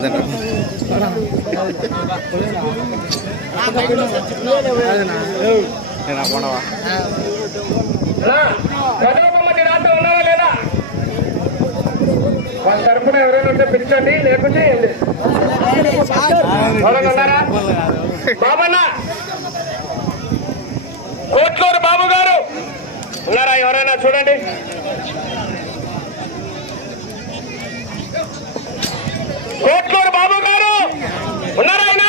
నేను వాళ్ళ ఎవరైనా ఉంటే పిలిచండి లేకుంటే ఉన్నారా బాబన్న కోట్లూరు బాబు గారు ఉన్నారా ఎవరైనా చూడండి. కోట్లూరు బాబు గారు! ఉన్నారా ఆయన?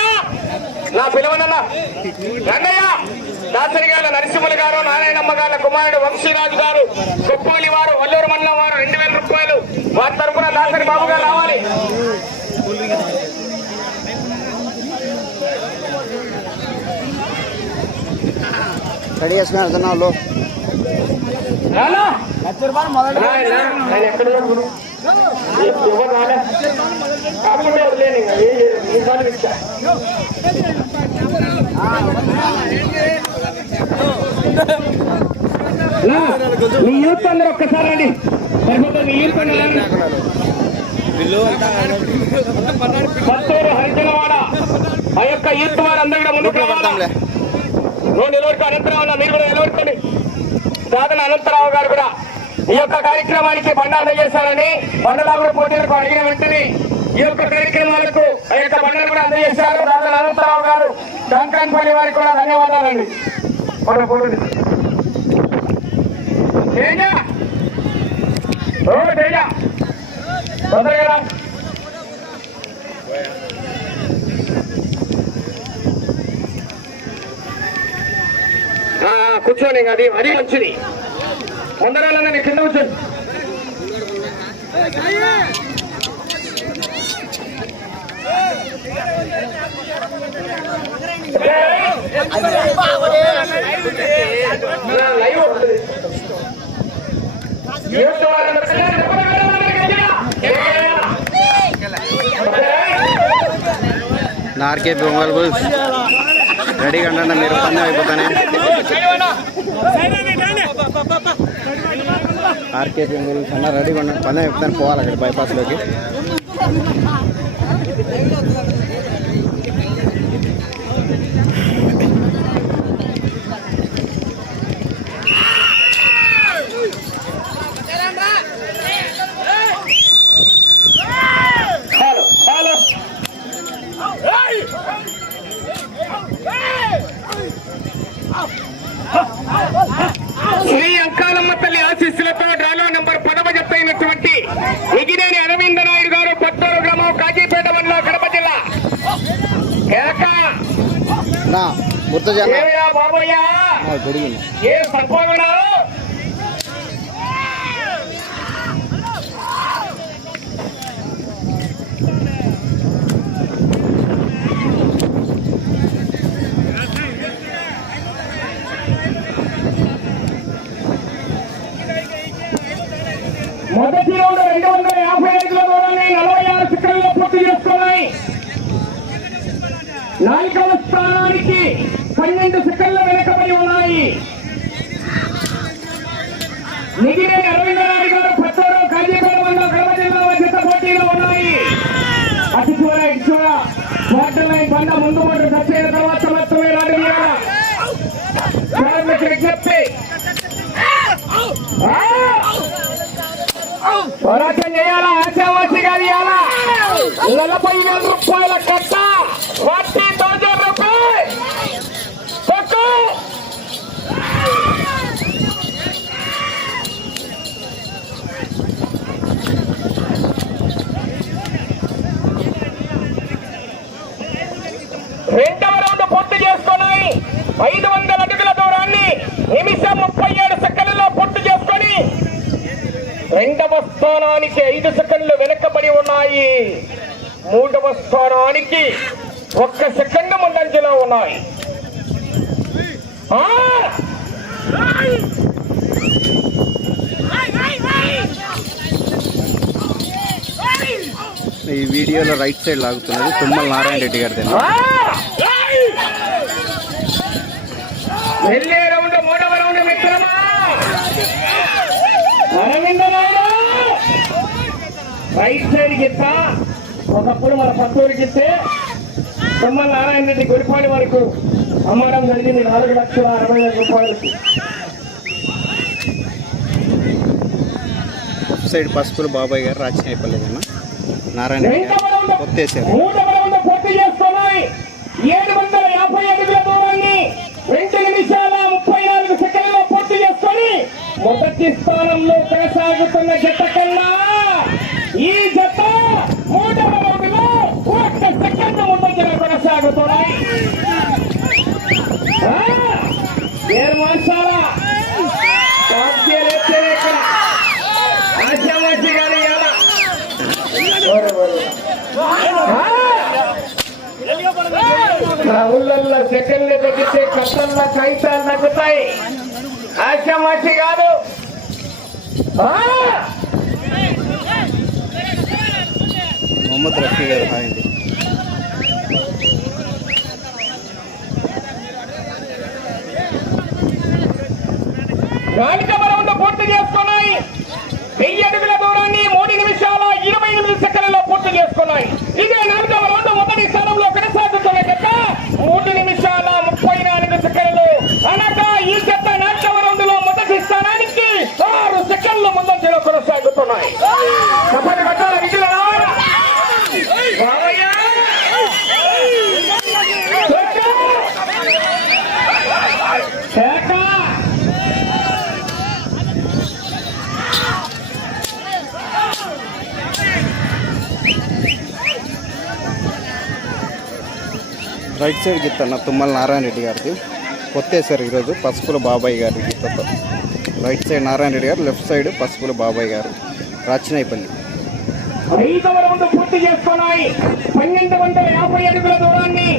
నా పిలవనన్నా. రంగయ్య దాసరిగాల నరసింహులు గారు నారాయణమ్మ గారి కుమారుడు వంశీరాజు గారు కొప్పులి వారు వల్లూరు మండలం వారు రెండు వేల రూపాయలు. వారి తరపున దాసరి బాబు గారు రావాలి. రెడీ చేసుకుని వెళ్తున్నా వాళ్ళు ఎక్కడ ఉన్నాడు? వదిలేను ఈసారి ఇచ్చా. మీ యూత్ అందరూ ఒక్కసారి మీ యూత్ పత్తూరు హరిజనవాడ ఆ యొక్క యూత్ అందరూ కూడా ముందుకు రావాలా? నువ్వు నిలబడుకో అనంతరావు మీరు కూడా నిలబడుకోండి సాధన అనంతరావు గారు కూడా ఈ యొక్క కార్యక్రమానికి బండారు అందజేశారని బండలాగుడు పోటీలకు అడిగిన వెంటనే ఈ యొక్క కార్యక్రమాలకు ఆ యొక్క బండలు కూడా అందజేశారు. సాధన అనంతరావు గారు డంకన్పల్లి వారికి కూడా ధన్యవాదాలండి. ఓ తొందరగా ఆ, కూర్చోండి అది అది మంచిది. ముందరాలన్నా కింద కూర్చోండి. లైవ్ వస్తుంది. యూత్ వాళ్ళందరూ పిల్లలు చెప్పండి, పిల్లలు నా ఆర్కేపీ ఒంగోలు బుల్స్ రెడీగా ఉండండి మీరు పందెం అయిపోతానే. ఆర్కేపీ ఒంగోలు అన్న రెడీగా ఉన్నాడు పని చెప్తాను పోవాలి అక్కడ బైపాస్లోకి హలో హలో శ్రీ అంకాలమ్మ తల్లి ఆశీస్సులతో డ్రాలో నంబర్ పదవ జత అయినటువంటి మిగినేని అరవింద నాయుడు గారు కొత్తూరు గ్రామం కాజీపేట మండలం కడప జిల్లా కేక నా గొడిగింది సంకోగడా మొదటి రౌండ్ రెండు వందల యాభై ఐదుల దూరాన్ని నలభై ఆరు సెకండ్లో పూర్తి చేసుకున్నాయి నాలుగవ స్థానానికి పన్నెండు సెకండ్లు వెనకబడి ఉన్నాయి. మిగిలిన అరవింద నాయుడు గారు పత్తూరు కాజీపేట మండలం కడప జిల్లా జత పోటీలో ఉన్నాయి. అటు చూడ ఇటు చూడ. వాటర్ లైన్ బండ ముందు పట్టు టచ్ అయిన తర్వాత మొత్తమే రాడు ప్రారంభించి విజ్ఞప్తి పోరాటం చేయాలా? ఆశావాసి గారు ఇవ్వాలా నలభై వేల రూపాయల కట్ట. వాటి థౌజండ్ రూపాయలు కొట్టు రెండవ రౌండ్ పూర్తి చేసుకున్నాయి ఐదు వందల అడుగుల దూరాన్ని నిమిషం ముప్పై ఏడు సెకండ్లలో పూర్తి చేసుకొని రెండవ స్థానానికి ఐదు సెకండ్లు వెనకబడి మూడవ స్థానానికి ఒక్క సెకండ్ ముందంజలో ఉన్నాయి! ఈ వీడియోలో రైట్ సైడ్ లాగుతున్నది తుమ్మల నారాయణ రెడ్డి గారిది ఆ! వెళ్ళే రౌండ్ మూడవ రౌండ్ మిత్రమా అరవింద నాయుడు రైట్ సైడ్ గిత్త ఒకప్పుడు మన పత్తూరికి ఇస్తే తుమ్మల నారాయణ రెడ్డి గురిపాడి వరకు అమ్మడం జరిగింది నాలుగు లక్షల అరవై వేల రూపాయలకి సైడ్ పసుపులు బాబాయ్ గారు నారాయణ కొత్తేసారు మూడవ రౌండ్ పూర్తి చేసుకున్నాయి ఏడు వందల యాభై అడుగుల దూరాన్ని రెండు నిమిషాల ముప్పై నాలుగు సెకండ్లలో పూర్తి చేసుకొని మొదటి స్థానంలో కొనసాగుతున్న జత కన్నా ఈ జత మూడవ రౌండ్లో ఒక్క సెకండ్ ముందంజలో కొనసాగుతున్నాయి ఆ, ఏరు మార్చాలా సాధ్యలేస్తేనే ఇక్కడ ఆశామాషి గారి ఎలా ఊళ్ళల్లో సెకండ్లు తగ్గితే కష్టంలో సైతాలు తగ్గుతాయి ఆశామాషి కాదు మొహమ్మద్ రఫీ గారు హాయ్ అండి పూర్తి చేసుకున్నాయి. వెయ్యి అడుగుల దూరాన్ని మూడు నిమిషాల ఇరవై ఎనిమిది సెకండ్లలో పూర్తి చేసుకున్నాయి. ఇదే నాలుగవ రౌండ్ మొదటి స్థానంలో కొనసాగుతున్న చెత్త మూడు నిమిషాల ముప్పై నాలుగు సెకండ్లు. అనగా ఈ చెత్త నాలుగవ రౌండ్లో మొదటి స్థానానికి ఆరు సెకండ్లు ముందంజలో కొనసాగుతున్నాయి. రైట్ సైడ్ గిత్తన్న తుమ్మల నారాయణ రెడ్డి గారిది. కొత్తేశారు ఈరోజు పసుపుల బాబాయ్ గారి గిత్తతో. రైట్ సైడ్ నారాయణ రెడ్డి గారు లెఫ్ట్ సైడ్ పసుపుల బాబాయ్ గారు. రాచినాయపల్లి. ఐదవ రౌండ్ పూర్తి చేసుకున్నాయి పన్నెండు వందల యాభై అడుగుల దూరాన్ని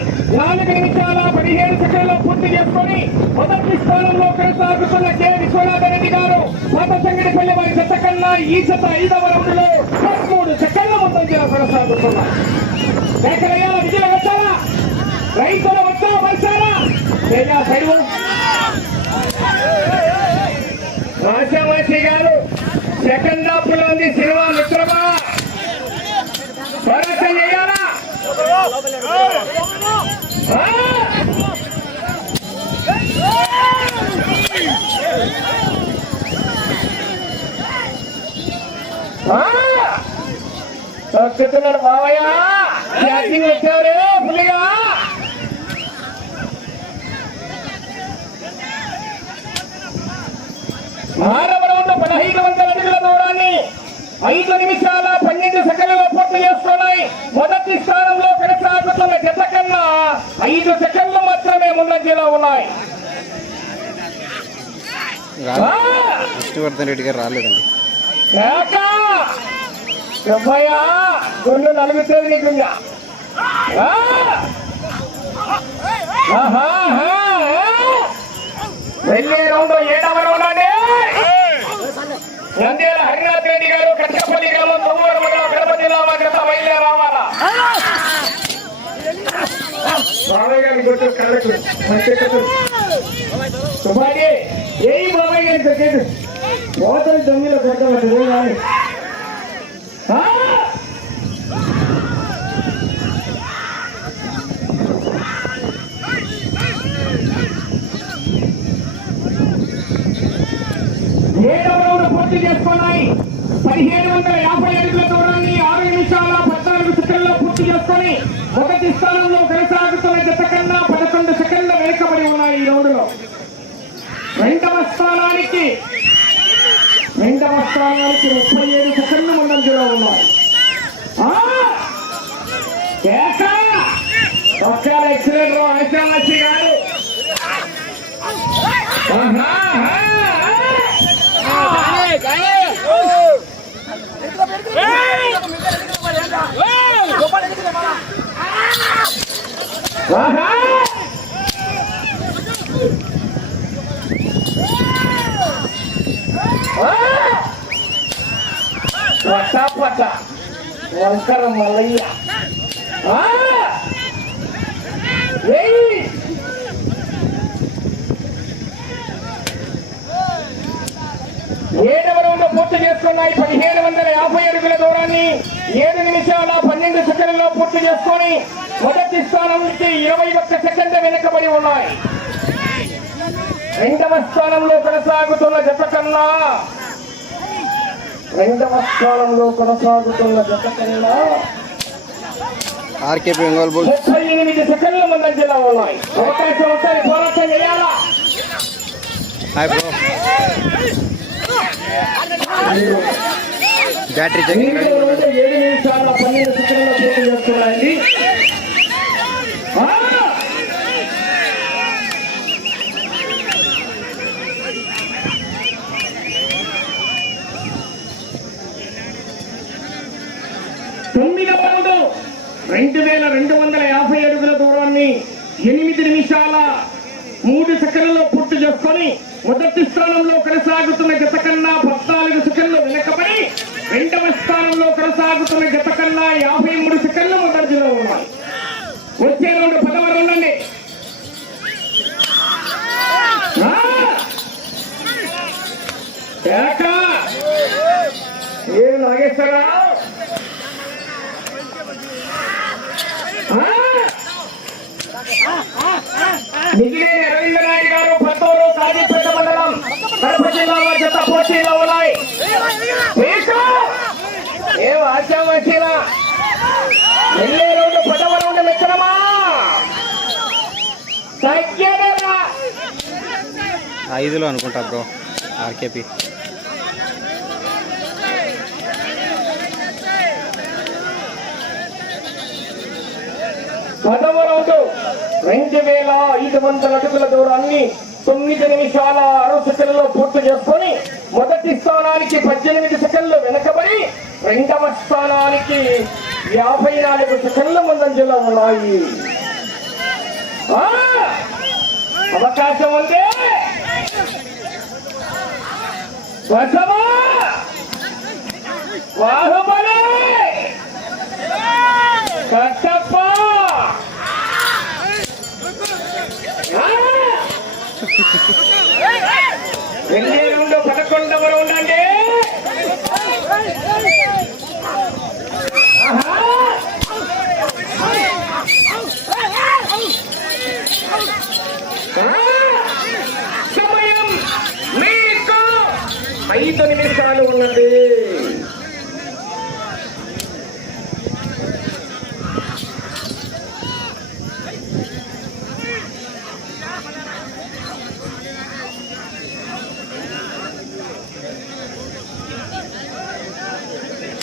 నాలుగు నిమిషాల పదిహేడు సెకండ్లో పూర్తి చేసుకొని మొదటి స్థానంలో కొనసాగుతున్న కె. విశ్వనాథ రెడ్డి గారు పాత వారి జత కన్నా ఈ జత ఐదవ రౌండ్లో పదమూడు సెకండ్ల కొనసాగుతున్నారు విజయ వచ్చారా రైతుల వచ్చా వచ్చారా తేజ సైడు రాశామాషి గారు సెకండ్ హాఫ్లో ఉంది సినిమా మిత్రమా? పోరాటం చేయాలా? ఆ! ఆ! తొక్కుతున్నాడు మావయ్య. వచ్చారు పులిగా ఆరవ రౌండ్ పదహైదు వందల అడుగుల దూరాన్ని ఐదు నిమిషాల పన్నెండు సెకండ్లలో పూర్తి చేసుకున్నాయి మొదటి స్థానంలో కొనసాగుతున్న జత కన్నా ఐదు సెకండ్లు మాత్రమే ముందంజలో ఉన్నాయి! విష్ణువర్ధన్ రెడ్డి గారు రాలేదండి. నలుగుతుంది నీకు! వెళ్ళే రౌండ్ ఏడవ రౌండ్ అండి. రెడ్డి గారు కట్టపల్లి గ్రామం తొమ్మూరు మండలం కడప జిల్లా మా జత బయలుదే రావాలా బాబాయ్ గారి గుర్తు కళ్ళకు ఏ బాబాయ్ గారి పోతలు దొంగలు కొట్టవచ్చు కానీ ఆ! ఏడవ రౌండ్ పూర్తి చేసుకున్నాయి పదిహేను వందల యాభై అడుగుల దూరాన్ని ఆరు నిమిషాల పద్నాలుగు సెకండ్లో పూర్తి చేసుకుని మొదటి స్థానంలో కొనసాగుతున్న జత కన్నా పదకొండు సెకండ్లు వెనుకబడి ఉన్నాయి ఈ రౌండ్లో రెండవ స్థానానికి రెండవ స్థానానికి ముప్పై ఏడు సెకండ్లు ముందంజలో ఉన్నాయి ఆ! ఎక్సలెంట్ ఆశామసి గారు ఆహా! వంకర మల్లయ్య ఏడవ రౌండ్ పూర్తి చేస్తున్నాయి పదిహేను యాభై అడుగుల దూరాన్ని ఏడు నిమిషాల పన్నెండు సెకండ్లలో పూర్తి చేసుకొని మొదటి స్థానం నుంచి ఇరవై ఒక్క సెకండ్ వెనుకబడి ఉన్నాయి. రెండవ స్థానంలో కొనసాగుతున్న జత కన్నా రెండవ స్థానంలో కొనసాగుతున్న జత కన్నా ఆర్కేపీ ఒంగోలు బుల్ ముప్పై ఎనిమిది సెకండ్ల ముందంజలో ఉన్నాయి. అవకాశం ఒకసారి పోరాటం చేయాలా? Hi bro. Battery check. ఏడు నిమిషాల పన్నెండు సెకండ్ల పూర్తి చేస్తున్నాయండి రౌండ్ రెండు వేల రెండు వందల యాభై అడుగుల దూరాన్ని ఎనిమిది నిమిషాల మూడు సెకండ్లలో పూర్తి చేసుకొని మొదటి స్థానంలో కొనసాగుతున్న జత కన్నా యాభై మూడు సెకండ్ల మొదటిలో ఉన్నాయి వచ్చే రెండు పదవరు ఉండండి. అండి ఆ! ఏక! ఏ నాగేశ్వరరావు మిగిలిన రవీంద్రనాథ్ గారు పత్తూరు కాజీపేట మండలం కడప జిల్లాలో జత పోటీలో ఉన్నాయి. ఏం ఏ వాచ్యం పదవ మిత్రమా ఐదులో అనుకుంటా బ్రో ఆర్కేపీ. పదవ రౌండ్ రెండు వేల ఐదు వందల అడుగుల దూరాన్ని తొమ్మిది నిమిషాల అరవై సెకండ్లలో పూర్తి చేసుకొని మొదటి స్థానానికి పద్దెనిమిది సెకండ్లు వెనకబడి రెండవ స్థానానికి యాభై నాలుగు సెకండ్ల ముందంజలో ఉన్నాయి. అవకాశం ఉంది. బాహుబలి కట్టప్ప! ఆ! రెండు పదకొండవ రౌండ్ అండి ఆహా! ఆ! సమయం మీకు ఐదు నిమిషాలు ఉన్నది.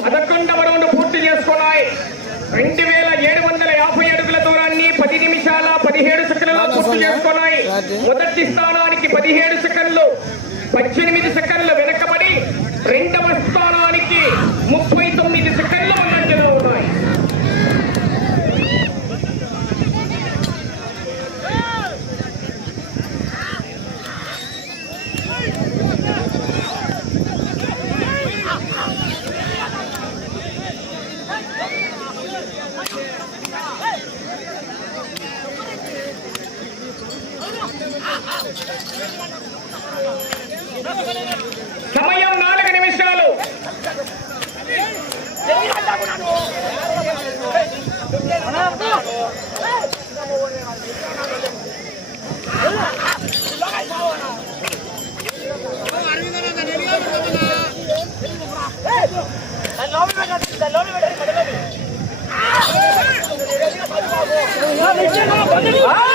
పదకొండవ రౌండ్ పూర్తి చేసుకున్నాయి. రెండు వేల ఏడు పూర్తి చేసుకున్నాయి మొదటి స్థానానికి పదిహేడు సెకండ్లు పద్దెనిమిది సెకండ్లు వెనకబడి రెండవ స్థానానికి ముప్పై ¡Ah!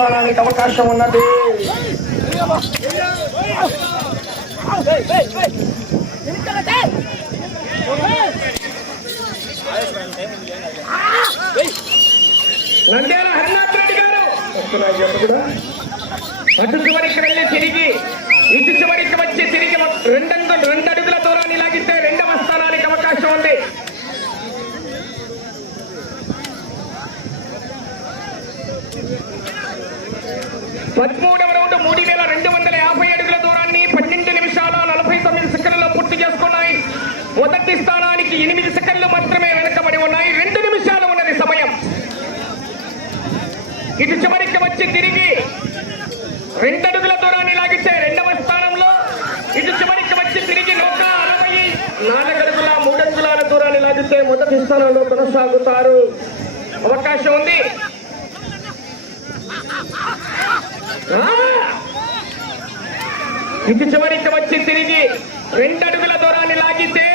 స్థానానికి అవకాశం ఉన్నది. నంద్యాల హరినాథ్ రెడ్డి గారు. అటు చివరికి వెళ్ళి తిరిగి ఇటు చివరికి వచ్చి తిరిగి రెండు రెండు అడుగుల దూరాన్ని లాగితే రెండవ స్థానానికి అవకాశం ఉంది పదమూడవ రౌండ్ మూడు వేల రెండు వందల యాభై అడుగుల దూరాన్ని పన్నెండు నిమిషాల నలభై తొమ్మిది సెకండ్లలో పూర్తి చేసుకున్నాయి. మొదటి స్థానానికి ఎనిమిది సెకండ్లు మాత్రమే వెనకబడి ఉన్నాయి. రెండు నిమిషాలు ఉన్నది సమయం. ఇటు చివరికి వచ్చి తిరిగి రెండు అడుగుల దూరాన్ని లాగితే రెండవ స్థానంలో ఇటు చివరికి వచ్చి తిరిగి నూట అరవై నాలుగడుగుల మూడు దూరాన్ని లాగితే మొదటి స్థానంలో కొనసాగుతారు. అవకాశం ఉంది. ఆ! ఇటు చివరికి వచ్చి తిరిగి రెండు అడుగుల దూరాన్ని లాగితే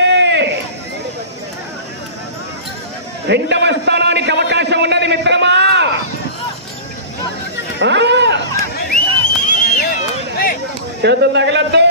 రెండవ స్థానానికి అవకాశం ఉన్నది మిత్రమా? చేతులు తగలద్దు.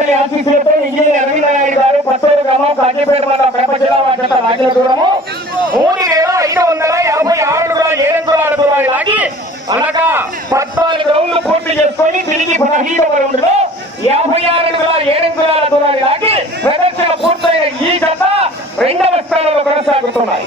అంకాలమ్మ తల్లి ఆశీస్సులతో ఇంజనీర్ అరవింద్ నాయుడు గారు పత్తూరు గ్రామం కాజీపేట మండలం కడప జిల్లా వాటి రాజుల దూరము. మూడు వేల ఐదు వందల యాభై ఆరు ఏడు దూరాల దూరాన్ని లాగి అనగా పద్నాలుగు రౌండ్లు పూర్తి చేసుకొని తిరిగి పదహైదవ రౌండ్లో యాభై ఆరు అడుగుల ఏడు దూరాల దూరాన్ని లాగి ప్రదర్శన పూర్తయిన ఈ జత రెండవ స్థానంలో కొనసాగుతున్నాయి.